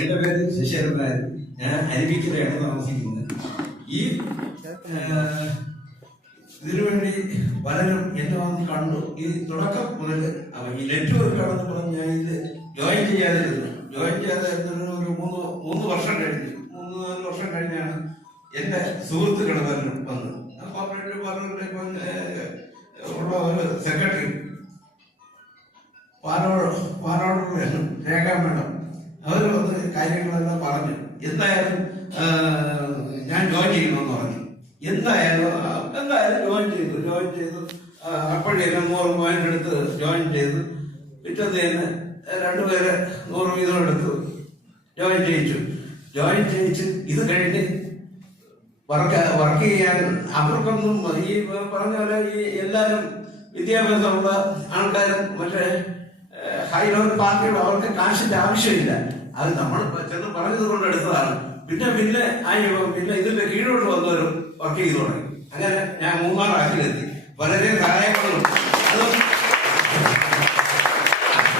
എന്റെ പേര് ശശിധരൻ. ഞാൻ അരുവിക്കരയാണ് താമസിക്കുന്നത്. ഈ ഇതിനുവേണ്ടി പലരും എന്നെ വന്ന് കണ്ടു. ഈ തുടക്കം മുതൽ ഈ നെറ്റ്വർക്ക് ആണെന്ന് പറഞ്ഞ് ഞാൻ ഇത് ജോയിൻ ചെയ്യാതിരുന്നു. ജോയിൻ ചെയ്യാതിരുന്ന ഒരു മൂന്ന് വർഷം കഴിഞ്ഞു. 3-4 വർഷം കഴിഞ്ഞാണ് എന്റെ സുഹൃത്തുക്കൾ പലരും വന്നത്. കോർപ്പറേറ്റ് പറഞ്ഞിട്ട് ഇപ്പം ഉള്ള ഒരു സെക്രട്ടറി പാലോട് രേഖാ മേഡം അവർ വന്ന് കാര്യങ്ങളെല്ലാം പറഞ്ഞു. എന്തായാലും ഞാൻ ജോയിൻ ചെയ്യണമെന്ന് പറഞ്ഞു. എന്തായാലും ജോയിൻ ചെയ്തു. അപ്പോഴേക്കും 100 പോയിന്റ് എടുത്ത് ജോയിൻ ചെയ്തു. പിറ്റേന്ന് 2 പേര് 100 വീതം എടുത്തു ജോയിൻ ചെയ്യിച്ചു. ഇത് കഴിഞ്ഞ് വർക്ക് ചെയ്യാൻ അവർക്കൊന്നും ഈ പറഞ്ഞ പോലെ ഈ എല്ലാവരും വിദ്യാഭ്യാസമുള്ള ആൾക്കാരും മറ്റേ ഹൈ ലെവൽ പാർട്ടികൾ അവർക്ക് കാശിന്റെ ആവശ്യമില്ല. അത് നമ്മൾ ചെന്ന് പറഞ്ഞത് കൊണ്ട് എടുത്തതാണ്. പിന്നെ ഇതിന്റെ കീഴോട്ട് വന്നവരും വർക്ക് ചെയ്തു തുടങ്ങി. അങ്ങനെ ഞാൻ 3 ആക്കിലെത്തി. വളരെ സഹായങ്ങളും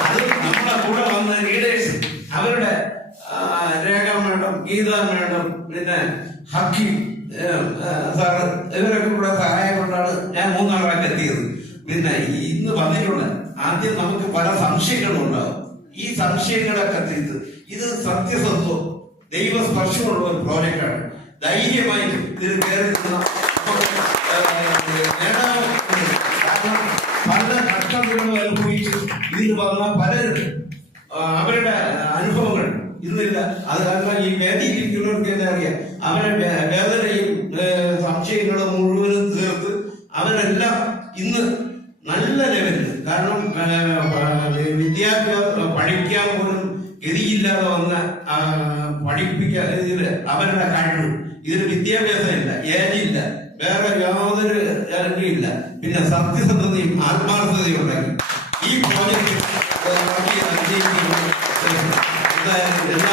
അത് നമ്മുടെ കൂടെ വന്ന ലീഡേഴ്സ് അവരുടെ രേഖാ മേഡം, ഗീതാ മേഡം, പിന്നെ ഹക്കീം സാറ് ഇവരൊക്കെ കൂടെ സഹായം കൊണ്ടാണ് ഞാൻ 3 എത്തിയത്. പിന്നെ ഇന്ന് വന്നിട്ടുണ്ട്. ആദ്യം നമുക്ക് പല സംശയങ്ങളും ഉണ്ടാകും. ഈ സംശയങ്ങളൊക്കെ തീർത്ത് ഇത് സത്യസത്വം ദൈവസ്പർശമുള്ള ഒരു പ്രോജക്റ്റാണ്. ധൈര്യമായി ഇതിൽ കയറി കാരണം പല കഷ്ടതകളും അനുഭവിച്ച് ഇതിൽ വന്ന പലരും അവരുടെ അനുഭവങ്ങൾ ഇന്നില്ല. അത് കാരണം ഈ വേദിയിലിരിക്കുന്നവർക്ക് തന്നെ അറിയാം. അവരുടെ വേദനയും സംശയങ്ങളും മുഴുവനും തീർത്ത് അവരെല്ലാം ഇന്ന് നല്ല ലെവലിൽ, കാരണം വിദ്യാഭ്യാസം പഠിക്കാൻ പോലും ഗതിയില്ലാതെ വന്ന പഠിപ്പിക്കാൻ ഇതില് അവരുടെ കഴിവ്. ഇതിന് വിദ്യാഭ്യാസം ഇല്ല, ഏജില്ല, വേറെ യാതൊരു ഇല്ല. പിന്നെ സത്യസന്ധതയും ആത്മാർത്ഥതയും ഉണ്ടെങ്കിൽ ഈ പ്രോജക്റ്റ് എല്ലാ